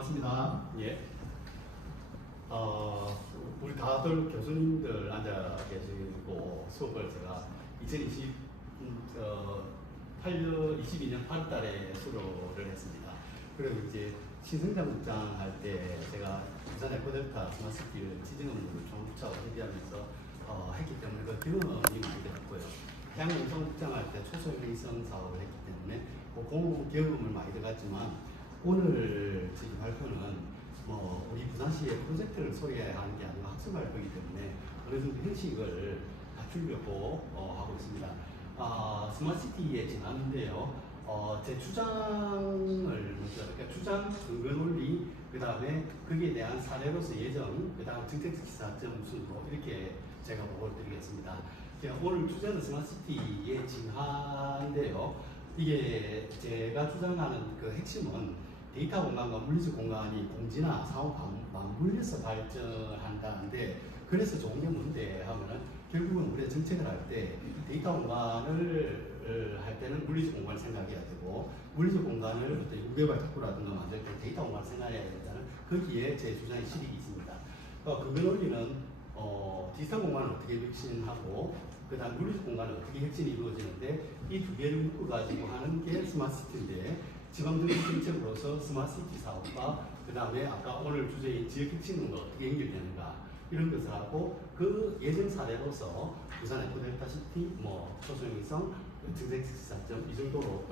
반갑습니다. 예. 우리 다들 교수님들 앉아 계시고 수업을 제가 22년 8월 달에 수료를 했습니다. 그리고 이제 신성장 국장 할 때 제가 부산 에코델타 스마트시티를 지정 업무를 종합차로 협의하면서 했기 때문에 그 경험이 많이 들었고요. 해양운송 국장 할 때 초소행성 사업을 했기 때문에 그 경험을 많이 들었지만 오늘 지금 발표는 우리 부산시의 프로젝트를 소개하는 게 아니고 학습 발표이기 때문에 어느 정도 형식을 갖추려고 하고 있습니다. 스마트시티에 지났는데요. 제 주장을 먼저, 그러니까 주장, 근거 논리, 그 다음에 거기에 대한 사례로서 예정, 그 다음 정책 기사점 순으로 이렇게 제가 보고를 드리겠습니다. 오늘 주제는 스마트시티의 진화인데요. 이게 제가 주장하는 그 핵심은 데이터 공간과 물리적 공간이 공지나 상호 맞물려서 발전한다는데, 그래서 좋은 게 뭔데 하면은 결국은 우리가 정책을 할 때 데이터 공간을 할 때는 물리적 공간을 생각해야 되고, 물리적 공간을 어떤 우개발 탁구라든가 만들 때 데이터 공간을 생각해야 된다는 거기에 제 주장의 실익이 있습니다. 근거 논리는 디지털 공간을 어떻게 혁신하고 그 다음 물리적 공간은 어떻게 혁신이 이루어지는데, 이 두 개를 묶어가지고 하는 게 스마트시티인데, 지방정부 정책으로서 스마트시티 사업과 그 다음에 아까 오늘 주제인 지역 혁신과 어떻게 연결되는가 이런 것을 하고, 그 예전 사례로서 부산 에코델타시티, 초소형성, 정책시사점 이 정도로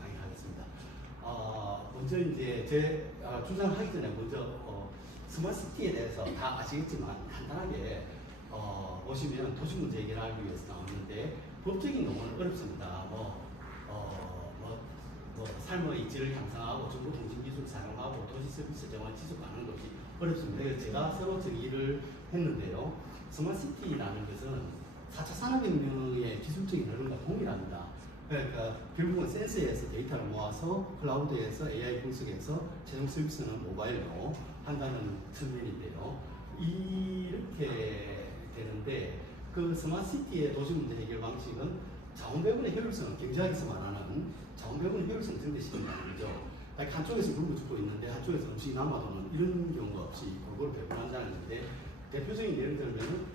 강의하겠습니다. 먼저 이제 제 주장하기 전에 먼저 스마트시티에 대해서 다 아시겠지만 간단하게 보시면 도시 문제 해결하기 위해서 나왔는데 법적인 용어는 어렵습니다. 삶의 질을 향상하고 정보통신기술을 사용하고 도시 서비스 제공을 지속하는 것이 어렵습니다. 그래서 제가 새로 정의를 했는데요. 스마트시티라는 것은 4차 산업혁명의 기술적인 흐름과 동일합니다. 그러니까 결국은 센서에서 데이터를 모아서 클라우드에서 AI 분석해서 최종 서비스는 모바일로 한다는 측면인데요. 이렇게 되는데, 그 스마트시티의 도시 문제 해결 방식은 자원배분의 효율성을 경제학에서 말하는 자원배분의 효율성을 증대시킨다는 거죠. 한쪽에서 굶어 죽고 있는데 한쪽에서 음식이 남아도는 이런 경우가 없이 골고루 배분한다는 건데, 대표적인 예를 들면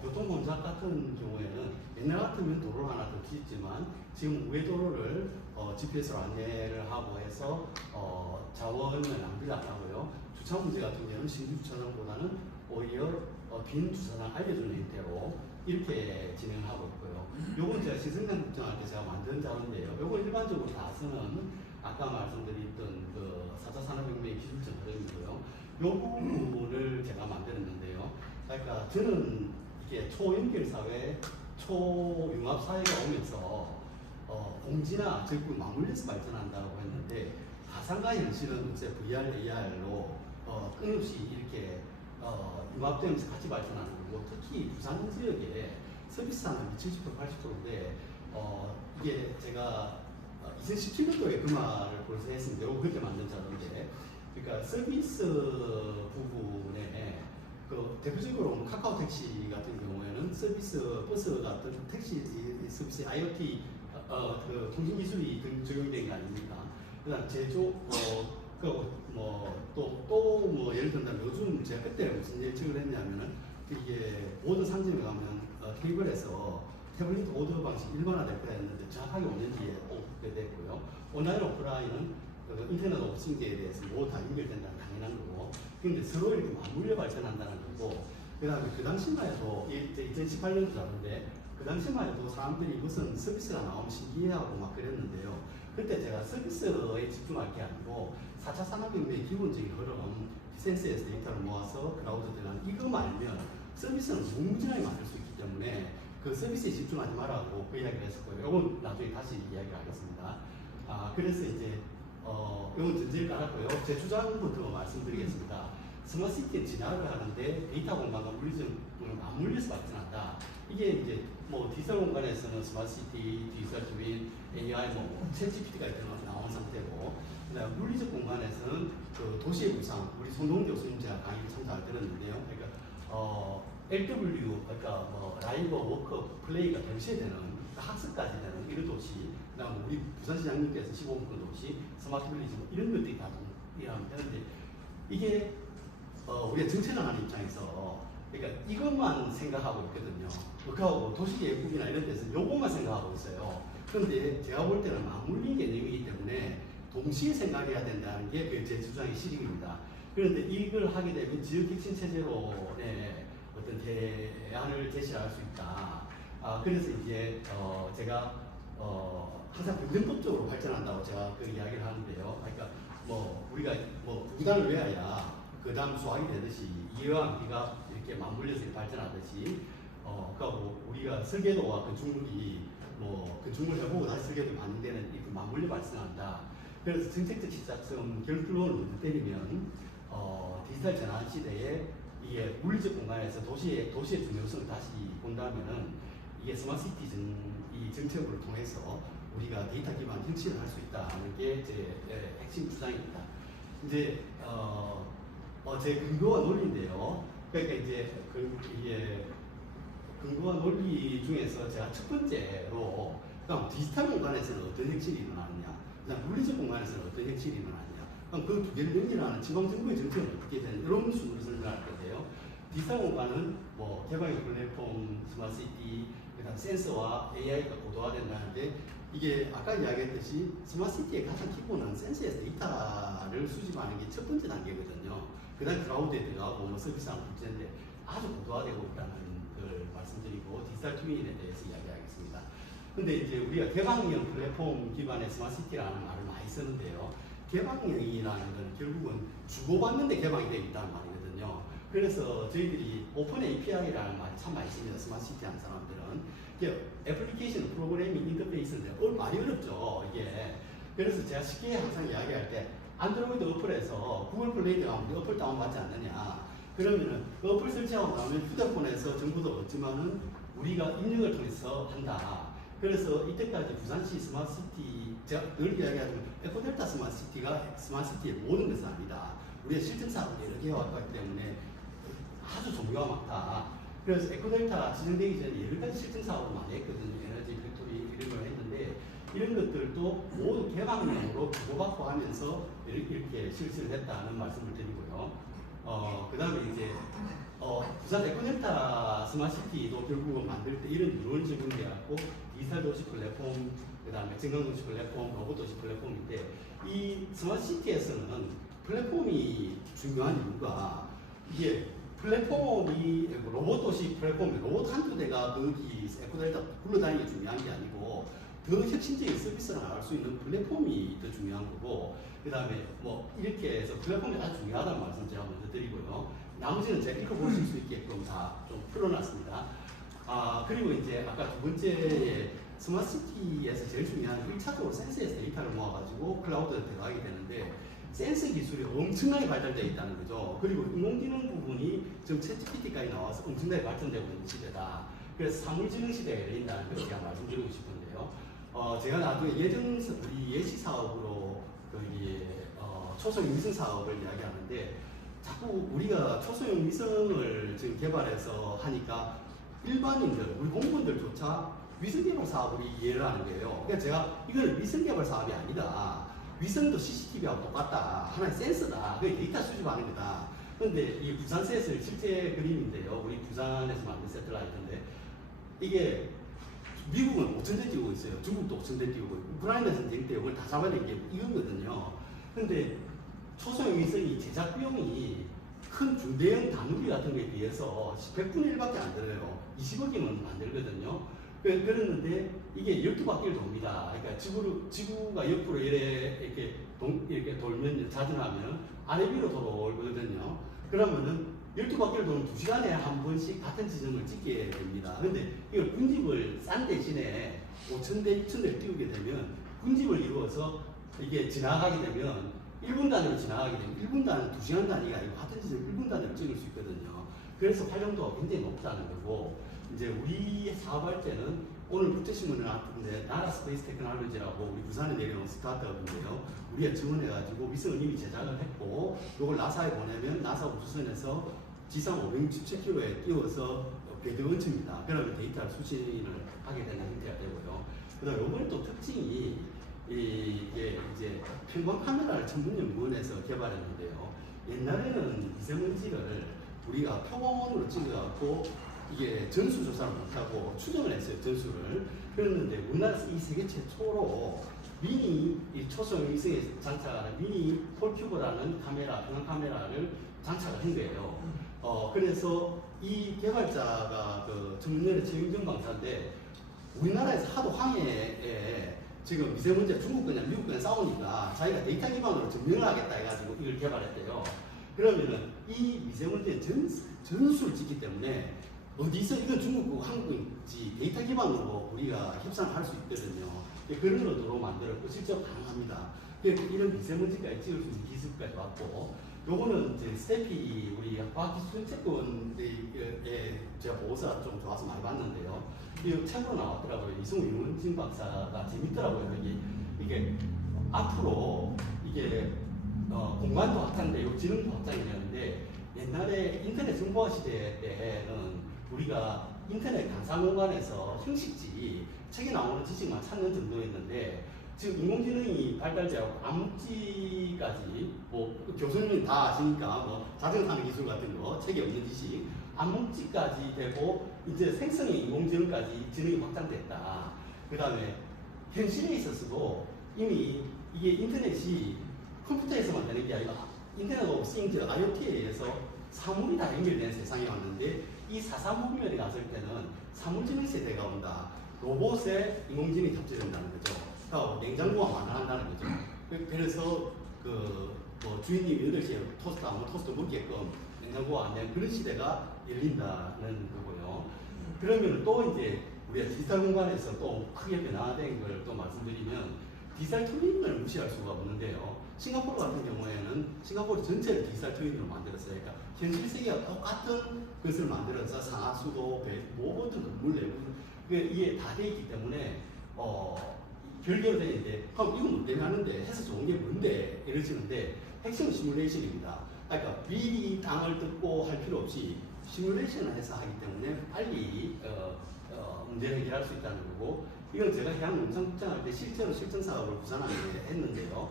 교통공사 같은 경우에는 옛날 같으면 도로를 하나 더 짓지만 지금 우회도로를 GPS로 안내를 하고 해서 자원을 낭비를 안 하고요. 주차 문제 같은 경우는 신규 주차장보다는 오히려 빈 주차장 알려주는 형태로 이렇게 진행하고 있고요. 요건 제가 시승장 국정할 때 제가 만든 자료인데요. 요거 일반적으로 다 쓰는 아까 말씀드렸던 그 4차 산업혁명의 기술적 흐름이고요. 요 부분을 제가 만들었는데요. 그러니까 저는 이게 초연결사회, 초융합사회가 오면서 공지나 결국 맞물려서 발전한다고 했는데, 가상과 현실은 이제 VR, AR로 끊임없이 이렇게 융합되면서 같이 발전하는 거고, 특히 부산 지역에 서비스 산업이 70% 80%인데 이게 제가 2017년도에 그 말을 벌써 했습니다. 이거 그렇게 만든 자료인데, 그러니까 서비스 부분에 그 대표적으로 카카오 택시 같은 경우에는 서비스 버스 같은 택시 서비스 IoT 그 통신 기술이 적용된 게 아닙니까? 그다음 제조 또 예를 들면 요즘 제가 그때 무슨 예측을 했냐면은, 이게 모든 상점에 가면 테이블에서 태블릿 오더 방식 일반화될 거야 했는데 정확하게 5년 뒤에 그렇게 됐고요. 온라인 오프라인은 인터넷 오프싱계에 대해서 모두 다 연결된다는 당연한 거고, 근데 서로 이렇게 맞물려 발전한다는 거고, 그 다음에 그 당시만 해도 이제 2018년도 자료인데, 그 당시만 해도 사람들이 무슨 서비스가 나오면 신기해하고 막 그랬는데요. 그때 제가 서비스에 집중할 게 아니고 4차 산업혁명의 기본적인 흐름, 센서에서 데이터를 모아서 클라우드 들어가는 이거만 알면 서비스는 무궁무진하게 만들 수 있기 때문에 그 서비스에 집중하지 말라고 그 이야기를 했었고요. 이건 나중에 다시 이야기를 하겠습니다. 그래서 이제 이건 전제를 깔았고요. 제 주장부터 말씀드리겠습니다. 스마트시티에 진화를 하는데 데이터 공간과 물리적 맞물려서 발전한다. 이게 이제 디지털 공간에서는 스마트시티, 디지털 트윈, AI, 챗GPT가 나온 상태고, 그다음 물리적 공간에서는 그 도시의 구상, 우리 손동훈 교수님 제가 강의를 참 잘 들었는데요. 그러니까 LW, 그러니까 라이브, 워크, 플레이가 동시에 되는, 학습까지 되는 이런 도시, 그다음 우리 부산시장님께서 15분 도시, 스마트 빌리지 이런 것들이 다 동일하면 되는데, 이게 우리가 정책을 하는 입장에서 그러니까 이것만 생각하고 있거든요. 그하고 도시 예국이나 이런 데서 요것만 생각하고 있어요. 그런데 제가 볼 때는 맞물린 개념이기 때문에 동시에 생각해야 된다는 게 제 주장의 실익입니다. 그런데 이걸 하게 되면 지역 핵심 체제로의 어떤 대안을 제시할 수 있다. 그래서 이제 제가 항상 긍정법적으로 발전한다고 제가 그 이야기를 하는데요. 그러니까 뭐 우리가 뭐 구단을 외워야 그 다음 수학이 되듯이 이해와 비가 이렇게 맞물려서 발전하듯이 그러니까 뭐 우리가 설계도와 건축물이 뭐 건축물 해보고 다시 설계도 받는 데는 이렇게 맞물려 발생한다. 그래서 정책적 시작점 결론을 때리면 디지털 전환 시대에 이게 물리적 공간에서 도시의 중요성을 다시 본다면은 이게 스마트시티 이 정책을 통해서 우리가 데이터 기반 혁신을 할 수 있다는 게 제 핵심 주장입니다. 이제 제 근거와 논리인데요. 그러니까 이제 이게 근거와 논리 중에서 제가 첫 번째로 그럼 디지털 공간에서는 어떤 혁신이 일어나느냐, 그다음 물리적 공간에서는 어떤 혁신이 일어나느냐, 그럼 그 두 개를 연결하는 지방정부의 정책은 어떻게 되는 이런 식으로 설명할 건데요. 디지털 공간은 뭐 개방형 플랫폼, 스마트시티, 그다음 센서와 AI가 고도화된다는데 이게 아까 이야기했듯이 스마트시티의 가장 기본은 센서에서 데이터를 수집하는 게 첫 번째 단계거든요. 그 다음 클라우드에 들어가고 뭐 서비스하는 문제인데 아주 고도화되고 있다는 걸 말씀드리고 디지털 트윈에 대해서 이야기하겠습니다. 근데 이제 우리가 개방형 플랫폼 기반의 스마트시티라는 말을 많이 쓰는데요. 개방형이라는 건 결국은 주고받는데 개방이 되어 있다는 말이거든요. 그래서 저희들이 오픈 API라는 말이 참 많이 씁니다. 스마트시티 하는 사람들은. 애플리케이션 프로그래밍 인터페이스인데 많이 어렵죠, 이게. 그래서 제가 쉽게 항상 이야기할 때 안드로이드 어플에서 구글 플레이에 가면 어플 다운받지 않느냐. 그러면은 어플 설치하고 나면 휴대폰에서 정보도 얻지만은 우리가 입력을 통해서 한다. 그래서 이때까지 부산시 스마트시티, 제가 늘 이야기하지만 에코델타 스마트시티가 스마트시티의 모든 것은 아니다. 우리가 실증 사업을 여러 개 해왔기 때문에 아주 종류가 많다. 그래서 에코델타 지정되기 전에 여러 가지 실증 사업을 많이 했거든요. 에너지 팩토리 이런 걸 했는데 이런 것들도 모두 개방형으로 주고받고 하면서 이렇게 실시를 했다는 말씀을 드리고요. 그 다음에 이제 부산 에코델타 스마트시티도 결국은 만들 때 이런 유언을 적용해갖고 디지털 도시 플랫폼, 그 다음에 증강도시 플랫폼, 로봇 도시 플랫폼인데 이 스마트시티에서는 플랫폼이 중요한 이유가 이게 플랫폼이 로봇도시 플랫폼이 로봇 한두 대가 거기 에코델타 굴러다니는 게 중요한 게 아니고 더 혁신적인 서비스를 나갈 수 있는 플랫폼이 더 중요한 거고 그 다음에 뭐 이렇게 해서 플랫폼이 아주 중요하다는 말씀 제가 먼저 드리고요. 나머지는 제가 읽어보실 수 있게끔 다 좀 풀어놨습니다. 그리고 이제 아까 두 번째 스마트시티에서 제일 중요한 1차적으로 센서에서 데이터를 모아가지고 클라우드에 들어가게 되는데 센서 기술이 엄청나게 발달되어 있다는 거죠. 그리고 인공지능 부분이 지금 챗GPT까지 나와서 엄청나게 발전되고 있는 시대다. 그래서 사물지능 시대가 열린다는 걸 제가 말씀드리고 싶은데요. 제가 나중에 우리 예시 사업으로 초소형 위성 사업을 이야기하는데 자꾸 우리가 초소형 위성을 지금 개발해서 하니까 일반인들, 우리 공무원들조차 위성 개발 사업을 이해를 하는 거예요. 그러니까 제가 이거는 위성 개발 사업이 아니다. 위성도 CCTV하고 똑같다. 하나의 센서다. 그게 데이터 수집하는 거다. 그런데 이 부산셋을 실제 그림인데요. 우리 부산에서 만든 세틀라이트인데 이게 미국은 5,000대 띄우고 있어요. 중국도 5,000대 띄우고 있고 우크라이나 전쟁 때 이걸 다 잡아낸 게 이거거든요. 근데 초소형 위성이 제작 비용이 큰 중대형 다누리 같은 거에 비해서 100분의 1밖에 안 들어요. 20억이면 안 들거든요. 그랬는데 이게 12바퀴를 돕니다. 그러니까 지구가 옆으로 이렇게 돌면 자전하면 아래 위로 돌거든요. 그러면은 12바퀴를 도는 2시간에 한 번씩 같은 지점을 찍게 됩니다. 근데 이걸 군집을 싼 대신에 5,000대, 2,000대를 띄우게 되면 군집을 이루어서 이게 지나가게 되면 1분 단위로 지나가게 되면 1분 단위, 2시간 단위가 아니고 같은 지점 1분 단위로 찍을 수 있거든요. 그래서 활용도가 굉장히 높다는 거고 이제 우리 사업할 때는 오늘 국제신문에 나왔는데 나라 스페이스 테크놀로지라고 우리 부산에 내려온 스타트업인데요. 우리가 지원해가지고 위성을 이미 제작을 했고 이걸 나사에 보내면 나사 우주선에서 지상 567km에 띄워서 궤도 원점입니다. 그러면 데이터를 수신을 하게 되는 형태가 되고요. 그 다음에 이번에 또 특징이 이게 이제 평광 카메라를 전문 연구원에서 개발했는데요. 옛날에는 미세먼지를 우리가 표본으로 찍어갖고 이게 전수조사를 못하고 추정을 했어요, 전수를. 그랬는데 우리나라에서 이 세계 최초로 미니 이 초소형 위성에 장착하는 미니 폴큐브라는 카메라, 중앙 카메라를 장착을 한 거예요. 그래서 이 개발자가 그 청년의 최윤경 강사인데 우리나라에서 하도 황해에 지금 미세먼지가 중국 거냐 미국 거냐 싸우니까 자기가 데이터 기반으로 증명을 하겠다 해가지고 이걸 개발했대요. 그러면은 이 미세먼지의 전수를 찍기 때문에 어디서 이건 중국고 한국인지 데이터 기반으로 우리가 협상을 할 수 있거든요. 그런 의도로 만들었고 실제로 가능합니다. 이런 미세먼지까지 찍을 수 있는 기술까지 왔고, 요거는 이제 스태피 우리 과학기술채권에 제가 보고서가 좀 좋아서 많이 봤는데요. 이 책으로 나왔더라고요. 이승우 윤진 박사가 재밌더라고요. 이게 앞으로 이게 공간도 확장되고 지능도 확장이 되는데, 옛날에 인터넷 정보화 시대 때는 우리가 인터넷 강사 공간에서 형식지 책에 나오는 지식만 찾는 정도였는데, 지금 인공지능이 발달되고 암묵지까지 뭐 교수님이 다 아시니까 뭐 자전거 타는 기술 같은 거 책에 없는 지식 암묵지까지 되고 이제 생성의 인공지능까지 지능이 확장됐다. 그 다음에 현실에 있어서도 이미 이게 인터넷이 컴퓨터에서만 되는 게 아니라 인터넷 오브 싱즈 IoT에 의해서 사물이 다 연결된 세상이 왔는데, 이 4.3 국면에 갔을 때는 사물지능 세대가 온다. 로봇에 인공지능이 탑재된다는 거죠. 그러니까 냉장고가 완화한다는 거죠. 그래서 뭐 주인님이 8시에 토스트 먹게끔 냉장고가 안 되는 그런 시대가 열린다는 거고요. 그러면 또 이제 우리가 디지털 공간에서 또 크게 변화된 걸 또 말씀드리면, 디지털 트윈을 무시할 수가 없는데요. 싱가포르 같은 경우에는 싱가포르 전체를 디지털 트윈으로 만들었어요. 그러니까 현실 세계와 똑같은 것을 만들어서 상하수도, 모든 건물 내부 이게 다 돼 있기 때문에 별개로 되는데, 그럼 이건 뭐 때문에 하는데 해서 좋은 게 뭔데 이러시는데, 핵심은 시뮬레이션입니다. 그러니까 미리 당을 듣고 할 필요 없이 시뮬레이션을 해서 하기 때문에 빨리 문제를 해결할 수 있다는 거고, 이건 제가 해양농산국장할 때 실제로 실전 사업을 부산항에 했는데요.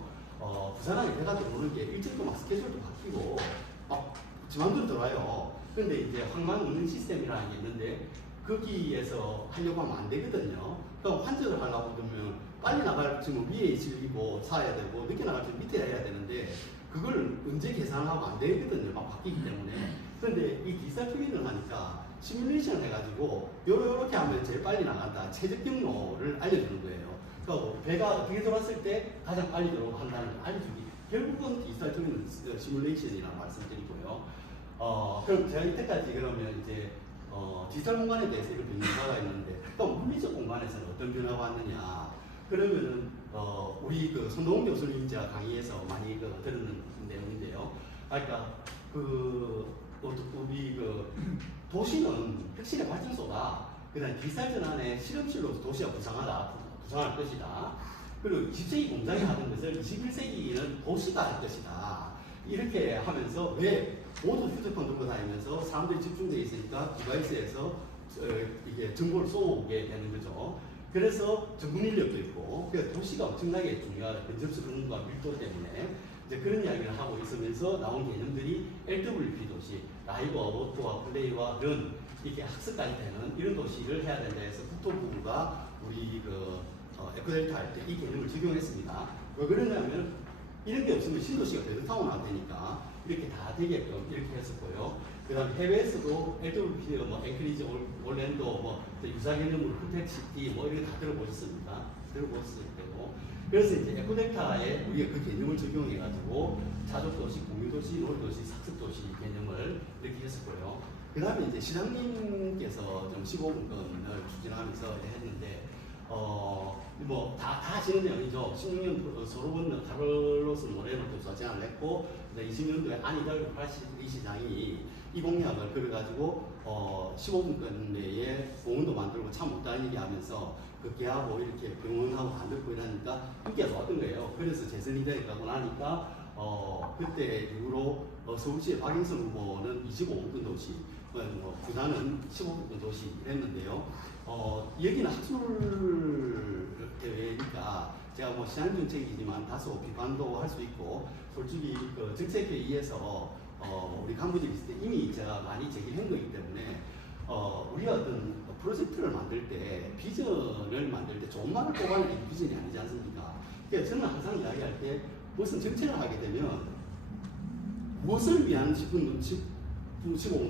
부산항에 배가 들어오는 게 일정 동안 스케줄도 바뀌고 막 지만대로 들어와요. 근데 이제 항만 운행 시스템이라는 게 있는데 거기에서 하려고 하면 안 되거든요. 그럼 환전을 하려고 그러면 빨리 나갈 지금 위에 실리고 사야 되고 늦게 나갈 때 밑에 해야 되는데 그걸 언제 계산하면 안 되거든요. 막 바뀌기 때문에. 그런데 이 디지털 트윈을 하니까 시뮬레이션을 해가지고 요렇게 하면 제일 빨리 나간다. 최적 경로를 알려주는 거예요. 그러니까 배가 어떻게 돌았을 때 가장 빨리 들어간다는 걸 알려주기. 결국은 디지털 트윈은 시뮬레이션이라고 말씀드리고요. 그럼 제가 이때까지 그러면 이제 디지털 공간에 대해서 이런 변화가 있는데, 그럼 물리적 공간에서는 어떤 변화가 왔느냐? 그러면은 우리 그 손동훈 교수님 제가 강의에서 많이 들은 내용인데요. 그러니까 우리 도시는 혁신의 발전소다. 그다음 디지털 전환의 실험실로 도시가 부상할 것이다. 그리고 20세기 공장이 하던 것을 21세기는 도시가 할 것이다. 이렇게 하면서 왜 모두 휴대폰 들고 다니면서 사람들이 집중되어 있으니까 디바이스에서 이게 정보를 쏘게 되는 거죠. 그래서 전문 인력도 있고, 그래서 도시가 엄청나게 중요하다. 근접수 근과 밀도 때문에 이제 그런 이야기를 하고 있으면서 나온 개념들이 LWP 도시, 라이브, 워크와 플레이와 런, 이렇게 학습까지 되는 이런 도시를 해야 된다 해서 국토부가 우리 에코델타 할 때 이 개념을 적용했습니다. 왜 그러냐면 이런 게 없으면 신도시가 데드타운화가 되니까 이렇게 다 되게끔 이렇게 했었고요. 그 다음에 해외에서도 LWP, 앵크리지, 올랜도, 유사 개념으로 흑택시티, 이렇게 다 들어보셨습니까? 들어보셨을 테고. 그래서 이제 에코델타에 우리가 그 개념을 적용해가지고 자족도시, 공유도시, 놀도시, 삭습도시 개념을 이렇게 했었고요. 그 다음에 이제 시장님께서 좀 15분권을 추진하면서 했는데, 다 아시는 내용이죠. 16년 소로본 카를로스 모레노 교수가 제안을 했고, 20년도에 안이달고 이 시장이 이 공약을 그려가지고 15분권 내에 공원도 만들고 참 못다는 얘기 하면서 그렇게하고 이렇게 병원하고 안 듣고 이러니까 인기가 좋았던 거예요. 그래서 재선이 되고 나니까 그때 이후로 서울시의 박영선 후보는 25분권 도시, 부산은 15분권 도시 했는데요. 여기는 학술 대회니까 제가 뭐 시장 정책이지만 다소 비판도 할 수 있고 솔직히 그 정책회의에서 우리 간부들이 있을 때 이미 제가 많이 제기한 거기 때문에 우리가 어떤 프로젝트를 만들 때 비전을 만들 때 좋은 말을 뽑아내는 게 비전이 아니지 않습니까? 그러니까 저는 항상 이야기할 때 무슨 정책을 하게 되면 무엇을 위한 15분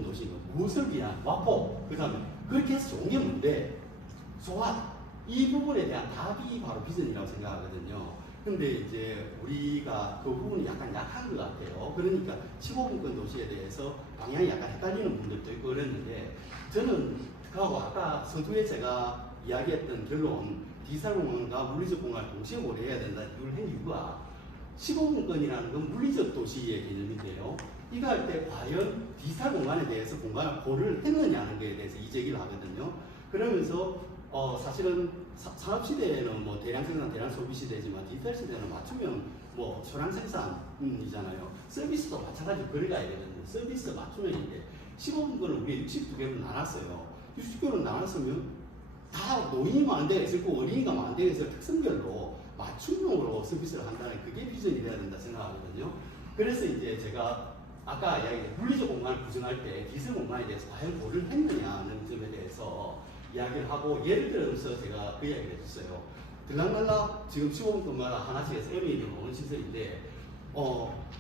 도시인가 무엇을 위한 와포 그 다음에 그렇게 해서 좋은 게 뭔데 소화 이 부분에 대한 답이 바로 비전이라고 생각하거든요. 근데 이제 우리가 그 부분이 약간 약한 것 같아요. 그러니까 15분권 도시에 대해서 방향이 약간 헷갈리는 분들도 있고 그랬는데 저는 그하고 아까 서두에 제가 이야기했던 결론 디지털 공간과 물리적 공간을 동시에 고려해야 된다 이걸 한 이유가 15분권이라는 건 물리적 도시의 개념인데요. 이거 할 때 과연 디지털 공간에 대해서 공간을 고려를 했느냐는 것에 대해서 이 제기를 하거든요. 그러면서 사실은 산업시대에는 뭐 대량 생산, 대량 소비 시대지만 디지털 시대는 맞춤형 뭐 소량 생산이잖아요. 서비스도 마찬가지로 그래가야 되거든요. 서비스 맞춤형인데 15분권을 우리가 62개로 나눴어요. 60개로 나눴으면 다 노인이 많은 데가 있을 거고 어린이가 많은 데가 있을 특성별로 맞춤형으로 서비스를 한다는 그게 비전이 돼야 된다 생각하거든요. 그래서 이제 제가 아까 이야기한 물리적 공간을 구성할 때 디지털 공간에 대해서 과연 고려를 했느냐는 점에 대해서 이야기를 하고 예를 들어서 제가 그 이야기를 해줬어요. 들락날락 지금 15분권마다 하나씩 해서 어린이들 오는 시설인데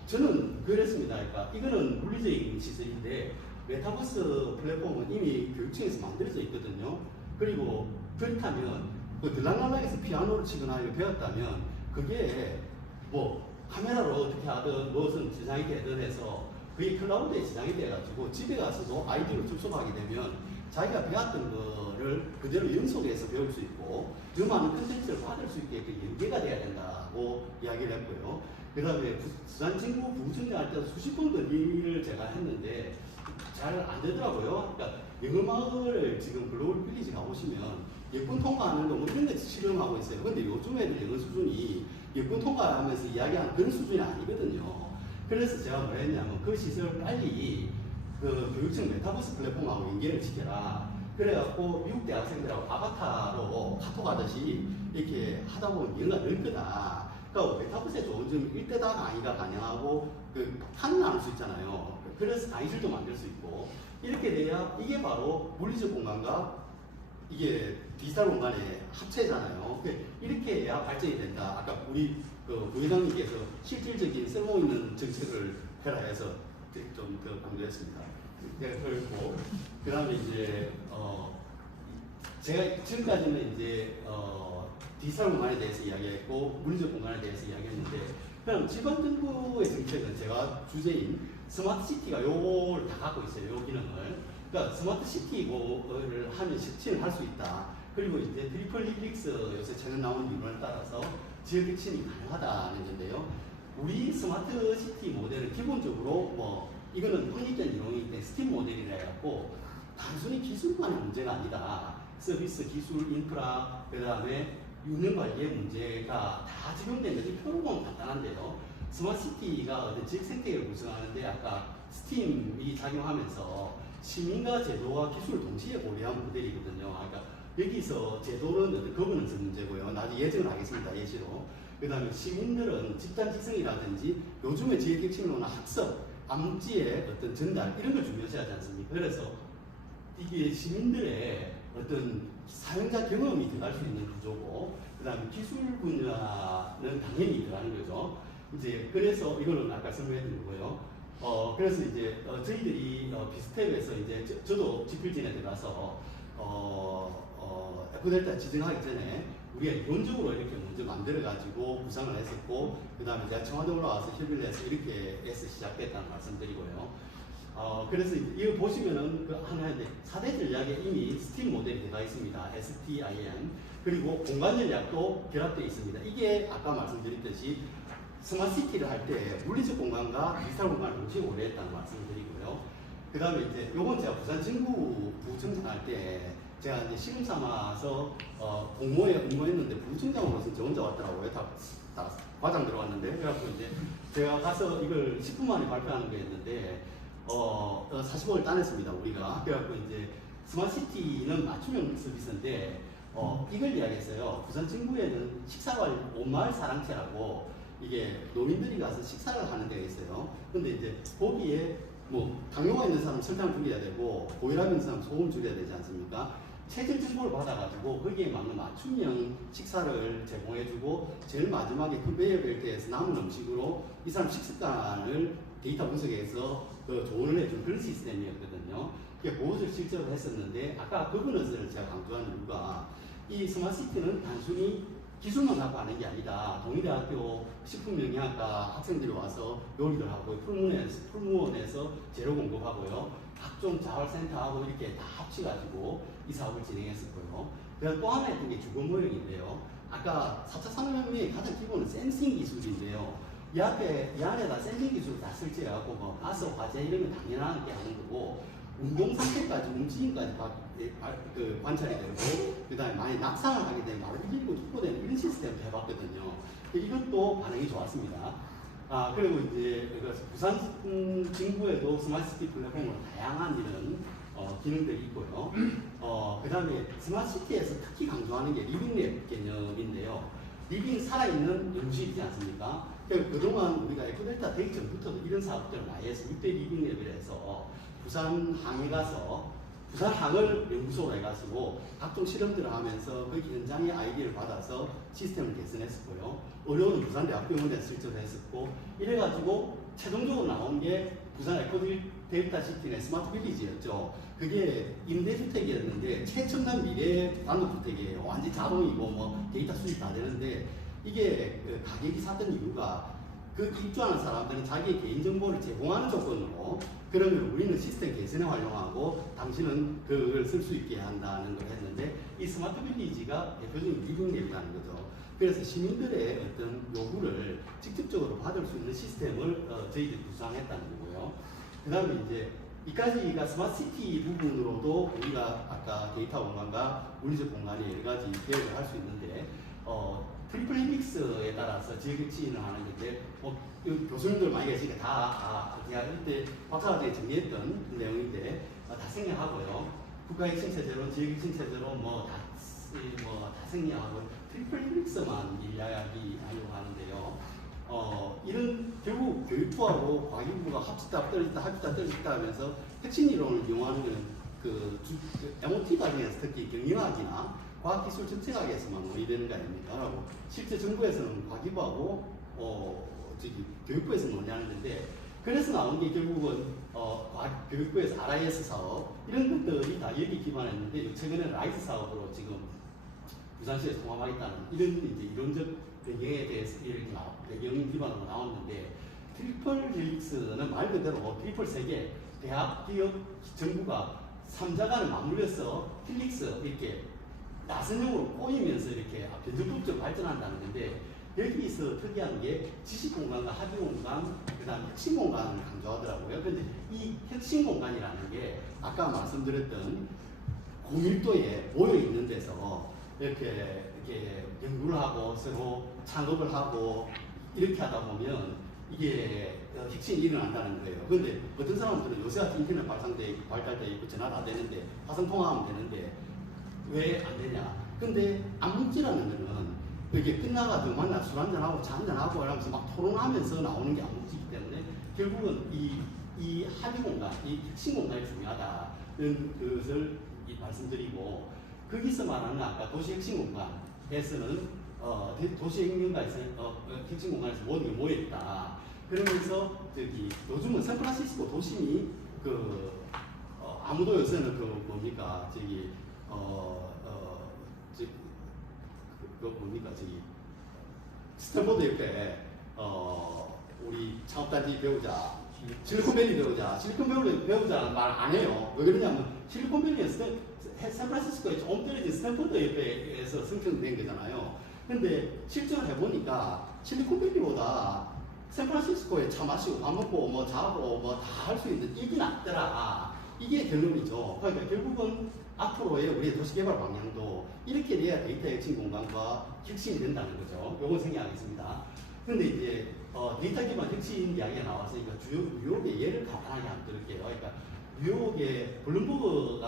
저는 그랬습니다. 그러니까 이거는 물리적인 시설인데 메타버스 플랫폼은 이미 교육청에서 만들어져 있거든요. 그리고 그렇다면 그 들락날락에서 피아노를 치거나 배웠다면 그게 뭐 카메라로 어떻게 하든 무엇은 지장이 되든 해서 그게 클라우드에 지장이 돼가지고 집에 가서도 아이디로 접속하게 되면 자기가 배웠던 거를 그대로 연속해서 배울 수 있고 더 많은 컨텐츠를 받을 수 있게 그 연계가 돼야 된다고 이야기를 했고요. 그 다음에 부산진구 부구청장 할 때도 수십 번 건의를 제가 했는데 잘 안 되더라고요. 그러니까 영어마을 지금 글로벌 빌리지 가보시면 예쁜 통과하는 거 뭐 이런 거 실험하고 있어요. 근데 요즘 애들 영어 수준이 예쁜 통과하면서 이야기하는 그런 수준이 아니거든요. 그래서 제가 뭐 했냐면 그 시설을 빨리 그 교육청 메타버스 플랫폼하고 연계를 시켜라. 그래갖고 미국 대학생들하고 아바타로 카톡 하듯이 이렇게 하다 보면 영어가 늘 거다. 그러니까 메타버스의 좋은 점은 일대다 강의가 가능하고 그 판을 나눌 수 있잖아요. 그래서 강의실도 만들 수 있고 이렇게 돼야 이게 바로 물리적 공간과 이게 디지털 공간의 합체잖아요. 이렇게 해야 발전이 된다. 아까 우리 그 부회장님께서 실질적인 쓸모있는 정책을 해라 해서 좀 더 강조했습니다. 그리고 그 다음에 이제 제가 지금까지는 이제 디지털 공간에 대해서 이야기했고 물리적 공간에 대해서 이야기했는데 그럼 지방 정부의 정책은 제가 주제인 스마트 시티가 요걸 다 갖고 있어요. 요 기능을. 그러니까 스마트 시티를 하면 실천을 할 수 있다. 그리고 이제 트리플 힐릭스 요새 최근 나온 이론에 따라서 지역 혁신이 가능하다는 건데요. 우리 스마트 시티 모델은 기본적으로 뭐 이거는 확립된 이론인데 스팀 모델이라 해갖고 단순히 기술만의 문제가 아니다. 서비스, 기술, 인프라, 그 다음에 운영 관리의 문제가 다 적용된 거지. 표로 보면 간단한데요. 스마트 시티가 어떤 지역 생태계를 구성하는데 아까 스팀이 작용하면서 시민과 제도와 기술을 동시에 고려한 모델이거든요. 그러니까 여기서 제도는 어떤 거버넌스 문제고요. 나중에 예정을 하겠습니다. 예시로. 그 다음에 시민들은 집단 지성이라든지 요즘에 지역 혁신으로는 학습, 암묵지의 어떤 전달 이런 걸 중요시하지 않습니까? 그래서 이게 시민들의 어떤 사용자 경험이 들어갈 수 있는 구조고 그 다음에 기술 분야는 당연히 들어가는 거죠. 이제 그래서 이거는 아까 설명해드린 거고요. 그래서 이제 저희들이 비스텝에서 이제 저도 지필진에 들어가서 에코델타 지정하기 전에 우리가 이론적으로 이렇게 먼저 만들어가지고 구상을 했었고 그 다음에 제가 청와대 올라와서 협의를 해서 이렇게 해서 시작했다는 말씀드리고요. 그래서 이거 보시면은 그 하나인데 4대 전략에 이미 스팀 모델이 들어가 있습니다. STIM. 그리고 공간 전략도 결합되어 있습니다. 이게 아까 말씀드렸듯이 스마트시티를 할 때 물리적 공간과 디지털 공간을 동시에 고려했다는 말씀을 드리고요. 그 다음에 이제 요건 제가 부산 진구 부청장 할 때 제가 이제 시름 삼아서 공모에 응모했는데 부청장으로서 저 혼자 왔더라고요. 다 과장 들어왔는데 그래갖고 이제 제가 가서 이걸 10분 만에 발표하는 거였는데 40억을 따냈습니다. 우리가. 그래갖고 이제 스마트시티는 맞춤형 서비스인데 이걸 이야기했어요. 부산 진구에는 식사관 온마을 사랑채라고 이게 노인들이 가서 식사를 하는 데가 있어요. 근데 이제 거기에 뭐 당뇨가 있는 사람 설탕을 줄여야 되고 고혈압 있는 사람 소금 줄여야 되지 않습니까? 체질 정보를 받아가지고 거기에 맞는 맞춤형 식사를 제공해주고 제일 마지막에 컨베이어 벨트에서 남은 음식으로 이 사람 식습관을 데이터 분석해서 그 조언을 해주는 그런 시스템이었거든요. 그것을 실제로 했었는데 아까 거버넌스를 제가 강조한 이유가 이 스마트시티는 단순히 기술만 갖고 하는 게 아니다. 동의대학교 식품영양학과 학생들이 와서 요리를 하고 풀무원에서 재료 공급하고요. 각종 자활센터하고 이렇게 다 합쳐가지고 이 사업을 진행했었고요. 그리고 또 하나 했던 게 주거모형인데요. 아까 4차 산업혁명의 가장 기본은 센싱 기술인데요. 이 안에다 센싱 기술을 다 설치해갖고 뭐 가스, 화재 이런 건 당연하게 하는 거고 운동 상태까지 움직임까지 관찰이 되고 그 다음에 많이 낙상을 하게 되면 바로 밀리고 축구되는 이런 시스템을 해봤거든요. 이것도 반응이 좋았습니다. 그리고 이제 부산 진구에도 스마트시티 플랫폼으로 다양한 이런 기능들이 있고요. 그 다음에 스마트시티에서 특히 강조하는 게 리빙랩 개념인데요. 리빙 살아있는 연구실이지 않습니까? 그동안 우리가 에코델타 되기 전부터도 이런 사업들을 많이 해서 6대 리빙랩을 해서 부산항에 가서 부산항을 연구소로 해가지고 각종 실험들을 하면서 그 현장의 아이디어를 받아서 시스템을 개선했었고요. 의료는 부산대학병원에서 실제로 했었고 이래가지고 최종적으로 나온 게 부산 에코델타 시티의 스마트 빌리지였죠. 그게 임대주택이었는데 최첨단 미래 단독주택이에요. 완전 자동이고 뭐 데이터 수집 다 되는데 이게 가격이 샀던 이유가 그 입주하는 사람들은 자기의 개인정보를 제공하는 조건으로 그러면 우리는 시스템 개선에 활용하고 당신은 그걸 쓸 수 있게 한다는 걸 했는데 이 스마트 빌리지가 대표적인 리빙랩이라는 거죠. 그래서 시민들의 어떤 요구를 직접적으로 받을 수 있는 시스템을 저희들이 구상했다는 거고요. 그 다음에 이제 이까지가 스마트시티 부분으로도 우리가 아까 데이터 공간과 물리적 공간에 여러 가지 계획을 할 수 있는데 트리플 헬릭스에 따라서 지역 지인을 하는 건데 교수님들 많이 계시니까 다 제가 이때 박사과정에 정리했던 내용인데 다 생략하고요. 국가핵심체제로 지역핵심체제로 다 생략하고 트리플 헬릭스만 이야기하려고 하는데요. 이런 결국 교육부하고 과기부가 합치다 떨어졌다 하면서 핵심 이론을 이용하는 그 MOT 과정에서 특히 경영학이나 과학기술 정책학에서만 논의되는 거 아닙니까? 라고 실제 정부에서는 과기부하고 교육부에서 논의하는 건데 그래서 나온 게 결국은 교육부에서 RIS 사업 이런 것들이 다 여기 기반했는데 최근에 라이트 사업으로 지금 부산시에서 통합하겠다는 이런 이제 이론적 배경에 대해서 이렇게 배경 기반으로 나왔는데 트리플 헬릭스는 말 그대로 트리플 세계 대학, 기업, 정부가 3자 간에 맞물려서 헬릭스 이렇게 나선형으로 꼬이면서 이렇게 변전법적으로 발전한다는 건데 여기서 특이한 게 지식 공간과 합의 공간, 그 다음 핵심 공간을 강조하더라고요. 근데 이 핵심 공간이라는 게 아까 말씀드렸던 고밀도에 모여 있는 데서 이렇게 연구를 하고 서로 창업을 하고 이렇게 하다 보면 이게 핵심이 일어난다는 거예요. 근데 어떤 사람들은 요새 같은 인터넷 발달돼 있고 전화가 안 되는데 화상통화하면 되는데 왜 안 되냐? 근데 암묵지라는 거는 이게 끝나가지고 만나 술 한잔하고 차 한잔하고 하면서 막 토론하면서 나오는 게 암묵지이기 때문에 결국은 이 합의 공간, 이 핵심 공간이 중요하다는 것을 말씀드리고 거기서 말하는 아까 도시 핵심 공간에서는 도시 핵심 공간에서 모든 게 모여있다. 그러면서 요즘은 샌프란시스코 도심이 아무도 요새는 스탠포드 옆에 우리 창업단지 배우자, 실리콘밸리 배우자, 실리콘밸리 배우자는 말 안 해요. 왜 그러냐면 실리콘밸리는 샌프란시스코에 조금 떨어진 스탠포드 옆에서 생성된 거잖아요. 근데 실제로 해보니까 실리콘밸리보다 샌프란시스코에 차 마시고 밥 먹고 자고 다 할 수 있는 일이 낫더라. 이게 결론이죠. 그러니까 결국은 앞으로의 우리의 도시개발 방향도 이렇게 돼야 데이터 핵심 공간과 혁신이 된다는 거죠. 요건 생략하겠습니다. 근데 이제 데이터 기반 혁신 이야기가 나왔으니까 뉴욕의 예를 간단하게 한번 들을게요. 그러니까 뉴욕에 블룸버그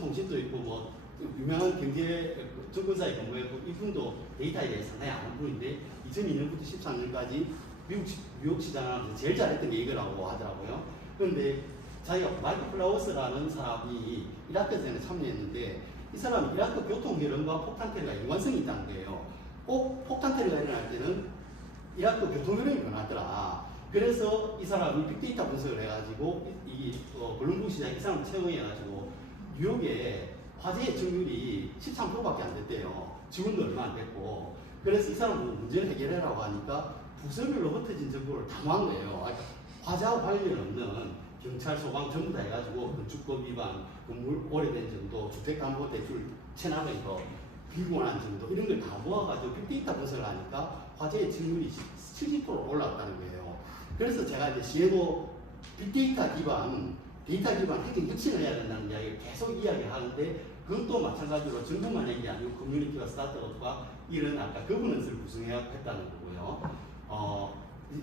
통신도 있고 유명한 경제 증권사에 근무했고 이분도 데이터에 대해 상당히 아는 분인데 2002년부터 13년까지 미국 시장을 제일 잘했던 게 이거라고 하더라고요. 그런데 자기가 마이크 플라워스라는 사람이 이라크전에 참여했는데 이 사람은 이라크 교통결함과 폭탄 테러가 연관성이 있다는 거예요. 꼭 폭탄 테러가 일어날 때는 이라크 교통결함이 변하더라. 그래서 이 사람이 빅데이터 분석을 해가지고 블룸버그 시장 이 사람을 채용해가지고 뉴욕에 화재 예측률이 13%밖에 안 됐대요. 직원도 얼마 안 됐고. 그래서 이 사람은 문제를 해결하라고 하니까 부서별로 흩어진 정보를 다 모은 거예요. 화재하고 관련 없는 경찰, 소방 전부 다 해가지고 건축법 위반, 건물 오래된 정도, 주택담보대출 체납한 거, 비공한 정도 이런 걸 다 모아가지고 빅데이터 분석을 하니까 화재 예측률이 70% 올라갔다는 거예요. 그래서 제가 이제 시에도 빅데이터 기반, 데이터 기반 핵심 혁신을 해야 된다는 이야기를 계속 이야기하는데 그것도 마찬가지로 정부만 한 게 아니고 커뮤니티와 스타트업과 이런 아까 거버넌스를 구성했다는 거고요.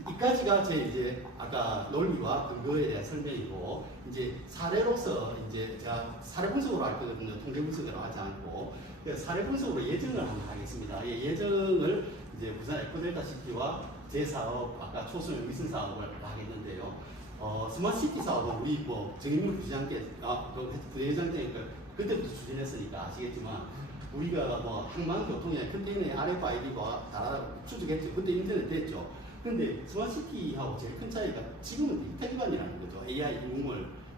이까지가 제 이제 아까 논리와 근거에 대한 설명이고 이제 사례로서 이제 제가 사례 분석으로 할 거거든요. 통계 분석으로 하지 않고 사례 분석으로 예정을 한번 하겠습니다. 예정을 이제 부산 에코델타 시티와 제 사업 아까 초소형 위성 사업을 하겠는데요. 스마트시티 사업은 우리 뭐 정인민 부시장께 부회장 때니까 그때부터 추진했으니까 아시겠지만 우리가 뭐 항만교통이나 컨테이너의 RFID가 다 추적했죠. 그때 인터넷 됐죠. 근데 스마트시티하고 제일 큰 차이가 지금은 데이터 기반이라는 거죠. AI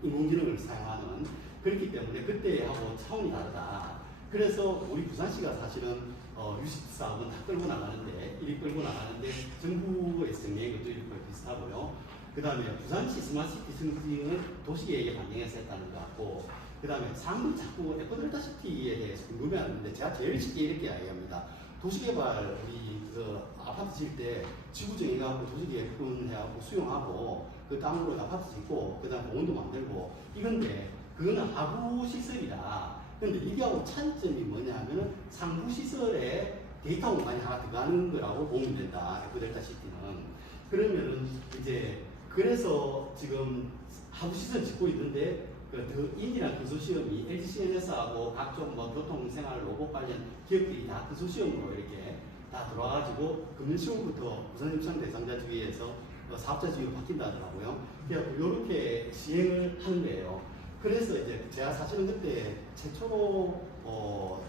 인공지능을 사용하는 그렇기 때문에 그때하고 차원이 다르다. 그래서 우리 부산시가 사실은 유식 사업은 다 끌고 나가는데 이리 끌고 나가는데 정부에서 정리한 것도 이렇게 비슷하고요. 그 다음에 부산시 스마트시티 승진을 도시계획에 반영해서 했다는 것 같고 그 다음에 사람들이 자꾸 에코델타 시티에 대해서 궁금해하는데 제가 제일 쉽게 이렇게 이야기합니다. 도시개발 우리 그 아파트 질 때 지구정해가지고 도시계획분 해갖고 수용하고 그 다음으로 아파트 짓고 그 다음 공원도 만들고 이건데 그거는 하부 시설이다. 근데 이게하고 차이점이 뭐냐 하면은 상부 시설에 데이터 공간이 하나 들어가는 거라고 보면 된다. 에코델타 시티는. 그러면은 이제 그래서 지금 하부 시설 짓고 있는데 그 인이랑 근소시험이 LGCNS하고 각종 뭐 교통생활 로봇 관련 기업들이 다 근소시험으로 이렇게 다 들어와가지고 금년시험부터 부산임상 대상자 주의에서 사업자 지위로 바뀐다 하더라고요. 이렇게 시행을 하는 거예요. 그래서 이제 제가 사실은 그때 최초로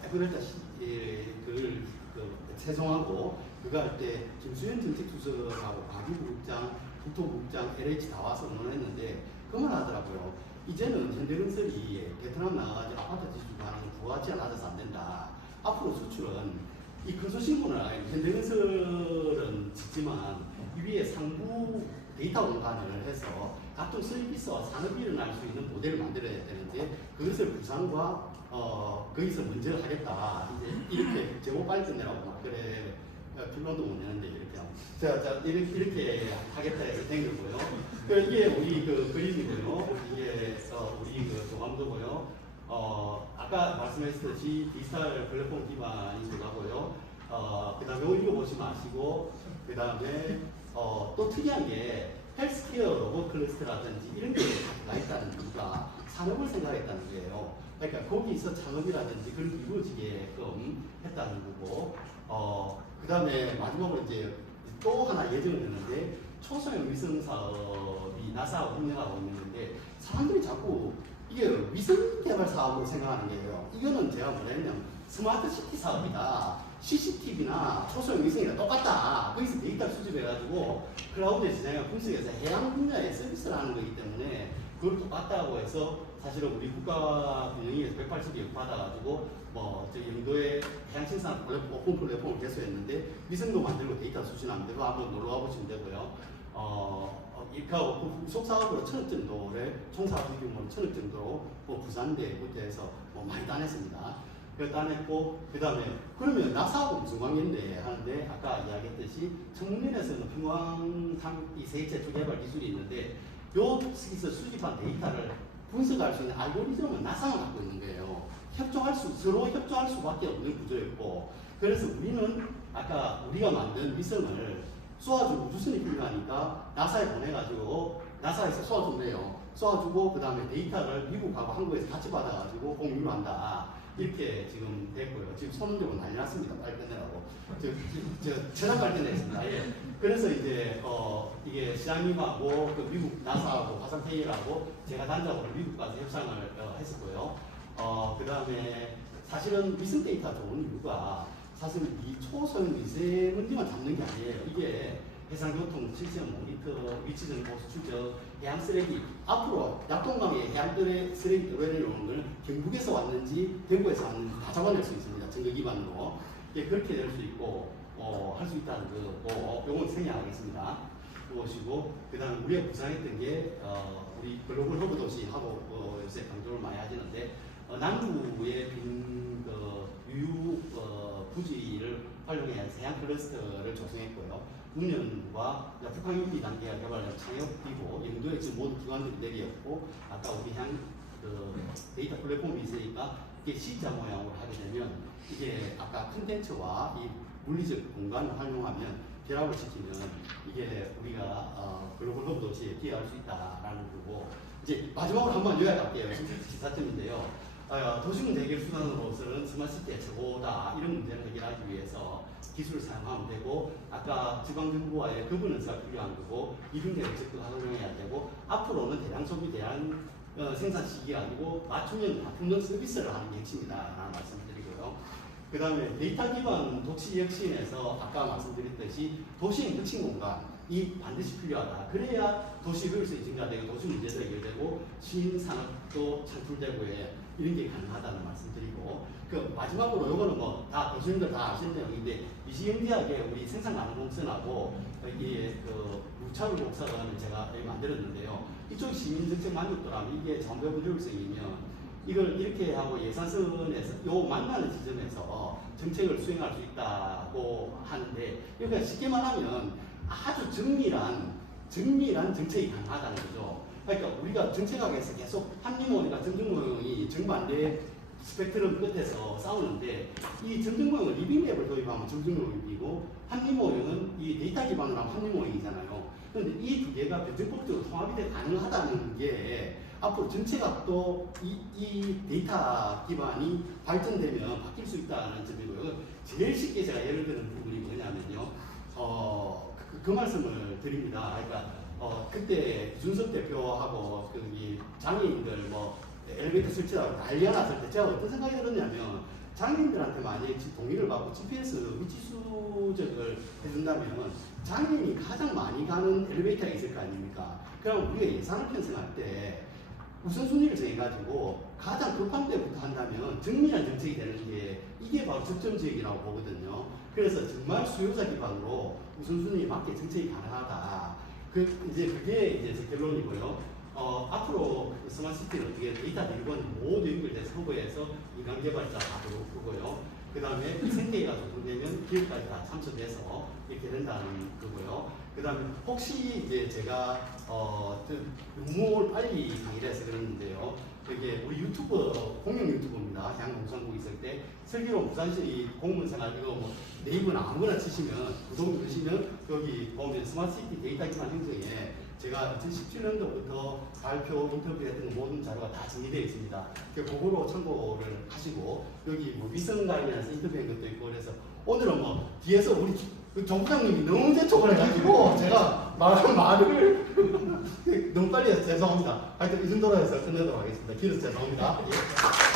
에코델타 그걸 세종하고 그거 할 때 김수현 정책수석하고 박유국장, 국토국장, LH 다 와서 논의했는데 그 말 하더라고요. 이제는 현대건설이 베트남 나가가지고 아파트 지주고 하는 부가가치가 낮아서 안 된다. 앞으로 수출은 이 근소신문을 현대건설은 짓지만 이 위에 상부 데이터 공간을 해서 각종 서비스와 산업이 일어날 수 있는 모델을 만들어야 되는데 그것을 부산과 거기서 먼저 하겠다. 이제 이렇게 제목 빨리 끝내라고 막 그래 필론도 못 내는데 이렇게 하고 자 이렇게 하겠다 해서 된 거고요. 이게 우리 그 그림이고요. 이게 우리 그 조감도고요. 아까 말씀하셨듯이 디지털 플랫폼 기반이기도 하고요. 그 다음에 이거 보시면 아시고 그 다음에 또 특이한 게 헬스케어 로봇 클러스터라든지 이런 게 가 있다는 이유가 산업을 생각했다는 거예요. 그러니까 거기서 창업이라든지 그런 게 이루어지게끔 했다는 거고 그 다음에 마지막으로 이제 또 하나 예정을 했는데 초소형 위성 사업이 나사하고 협력하고 있는데 사람들이 자꾸 이게 위성 개발 사업으로 생각하는 거예요. 이거는 제가 뭐냐면 스마트 시티 사업이다. CCTV나 초소형 위성이랑 똑같다. 거기서 데이터를 수집해가지고 클라우드에 저장해 분석해서 해양 분야의 서비스를 하는 거기 때문에 그걸 똑같다고 해서 사실은 우리 국가균형위에서 180개 받아가지고 뭐 저기 영도에 해양생산 오픈 플랫폼을 개설했는데 위성도 만들고 데이터 수신하면 되고 한번 놀러 와보시면 되고요. 이렇게 하고 그 후속 사업으로 1,000억 정도를 총사업 규모로 1,000억 정도로 뭐 부산대부터 해서 뭐 많이 따냈습니다. 그래서 따냈고 그 다음에 그러면 나사하고 무슨 관계인데 하는데 아까 이야기했듯이 청문회에서는 평광 이 세체 초개발 기술이 있는데 여기서 수집한 데이터를 분석할 수 있는 알고리즘은 나사가 갖고 있는 거예요. 서로 협조할 수밖에 없는 구조였고 그래서 우리는 아까 우리가 만든 위성을 쏘아주고 우주선이 필요하니까 나사에 보내가지고 나사에서 쏘아준대요. 쏘아주고 그 다음에 데이터를 미국하고 한국에서 같이 받아가지고 공유를 한다. 이렇게 지금 됐고요. 지금 손흔들고 난리 났습니다. 빨리 끝내라고. 최단 발전했습니다. 예. 그래서 이제 이게 시장님하고 그 미국 나사하고 화상회의라고 제가 단장으로 미국 가서 협상을 했었고요. 그 다음에 사실은 위성 데이터 좋은 이유가 사실 이 초소형 미세먼지만 잡는 게 아니에요. 이게 해상교통 실시간 모니터, 위치정 보수 추적, 해양 쓰레기 앞으로 약동강의 해양 쓰레기 들어오는 거는 경북에서 왔는지 대구에서 왔는지 다 잡아낼 수 있습니다. 증거 기반으로. 예, 그렇게 될 수 있고 할 수 있다는 거고 요건 생략하겠습니다. 보시고 그다음 우리가 구상했던 게 우리 글로벌 허브 도시하고 요새 강조를 많이 하시는데 남부의 빈 유유 부지를 활용해야 해양 클러스터를 조성했고요. 문현과 북한 연비 단계가 개발한 창업이고 영도에 지금 모든 기관들이 내리었고 아까 우리 데이터 플랫폼이 있으니까 이게 C자 모양으로 하게 되면 이게 아까 컨텐츠와 이 물리적 공간을 활용하면 결합을 시키면 이게 우리가 글로벌 허브 도시에 기여할 수 있다라는 거고 이제 마지막으로 한번 요약할게요. 기사점인데요. 도시문 해결 수단으로서는 스마트시티의 최고다 이런 문제를 해결하기 위해서 기술을 사용하면 되고 아까 지방정부와의 거버넌스가 필요한 거고 이중대를 적극 활용해야 되고 앞으로는 대량 소비 대량 생산 시기가 아니고 맞춤형 품는 서비스를 하는 게 핵심이다라는 말씀드리고요. 그 다음에 데이터 기반 도시 혁신에서 아까 말씀드렸듯이 도시의 혁신 공간이 반드시 필요하다. 그래야 도시 효율성이 증가되고 도시 문제도 해결되고 신산업도 창출되고 이런 게 가능하다는 말씀드리고 그 마지막으로 요거는 뭐 다 교수님들 다 아시는 내용인데 미시경제학의 우리 생산 가능공선하고 그 무차별 복사관을 제가 만들었는데요. 이쪽 시민정책 만족도라면 이게 전부 효율성이면 이걸 이렇게 하고 예산선에서 요 만나는 지점에서 정책을 수행할 수 있다고 하는데 그러니까 쉽게 말하면 아주 정밀한 정책이 가능하다는 거죠. 그러니까 우리가 정책학에서 계속 한림모형과 정정모형이 정반대 스펙트럼 끝에서 싸우는데 이 정정모형은 리빙랩을 도입하면 정정모형이고 한림모형은 이 데이터 기반으로 하면 한림모형이잖아요. 그런데 이 두 개가 변증법적으로 통합이 가능하다는 게 앞으로 정책학도 이 데이터 기반이 발전되면 바뀔 수 있다는 점이고요. 제일 쉽게 제가 예를 드는 부분이 뭐냐면요. 그 말씀을 드립니다. 그러니까 그때 이준석 대표하고 장애인들 엘리베이터 설치하고 난리가 났을 때 제가 어떤 생각이 들었냐면 장애인들한테 만약에 동의를 받고 GPS 위치 수적을 해준다면 장애인이 가장 많이 가는 엘리베이터가 있을 거 아닙니까? 그럼 우리가 예산을 편성할 때 우선순위를 정해가지고 가장 급한 데부터 한다면 정밀한 정책이 되는 게 이게 바로 적정지역이라고 보거든요. 그래서 정말 수요자 기반으로 우선순위에 맞게 정책이 가능하다. 그게 제 결론이고요. 앞으로 스마트시티는 어떻게 데이터 밀건 모두 연결돼서 허브에서 인간개발자 다 들어오고요. 그 다음에 생태계가 조성되면 기업까지 다 참석해서 이렇게 된다는 거고요. 그 다음에 혹시 제가 너무 빨리 강의를 해서 그랬는데요. 그게 우리 유튜버, 공영 유튜버입니다. 대한공산국 있을 때 슬기로운 부산시 공무원생활 이거 네이버나 아무거나 치시면 구독 누르시면 여기 보면 스마트시티 데이터 기반 형성에 제가 2017년도부터 발표, 인터뷰했던 모든 자료가 다 정리되어 있습니다. 그거로 참고를 하시고 여기 위성 관련해서 인터뷰한 것도 있고 그래서 오늘은 뒤에서 우리 정 부장님이 너무 재촉을 해가지고 제가 말하는 말을 너무 빨리 해서 죄송합니다. 하여튼 이 정도로 해서 끝내도록 하겠습니다. 길어서 죄송합니다. 예.